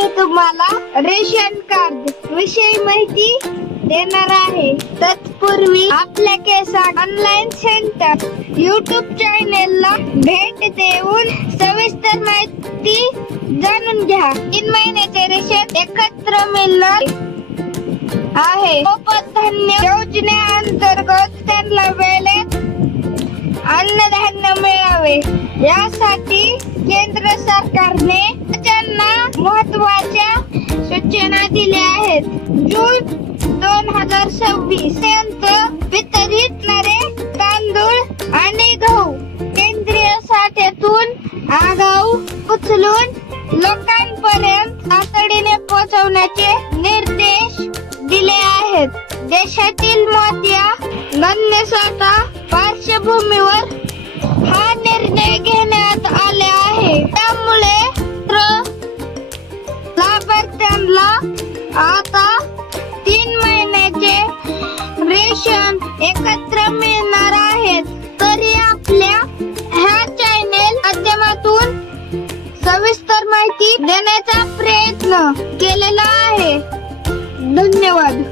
मी तुम्हाला ration card विषयी माहिती देणार आहे. तत्पूर्वी आपल्या केसात ऑनलाईन सेंटर YouTube चॅनेलला भेट देऊन सविस्तर माहिती जाणून घ्या. 3 महिन्याचे रेशन एकत्र मिळणार आहे. मोफत धान्य योजनेअंतर्गत त्यांना वेळेत अन्नधान्य मिळावे यासाठी केंद्र सरकारने त्यांना महत्त्वाच्या सूचना दिल्या आहेत. जून 2026 पर्यंत वितरित होणारे तांदूळ आणि गहू केंद्रीय साठ्यातून आगाऊ उचलून लोकांपर्यंत तातडीने पोहोचवण्याचे निर्देश दिले आहेत. देशातील मोठ्या धान्यसाठा पार्श्वभूमीवर हा निर्णय घेण्यात आले आहे. त्यामुळे लाभार्थ्यांना आता 3 महिन्याचे रेशन एकत्र मिळणार आहेत. तरी आपल्या ह्या चॅनेल माध्यमातून सविस्तर माहिती देण्याचा प्रयत्न केलेला आहे. धन्यवाद.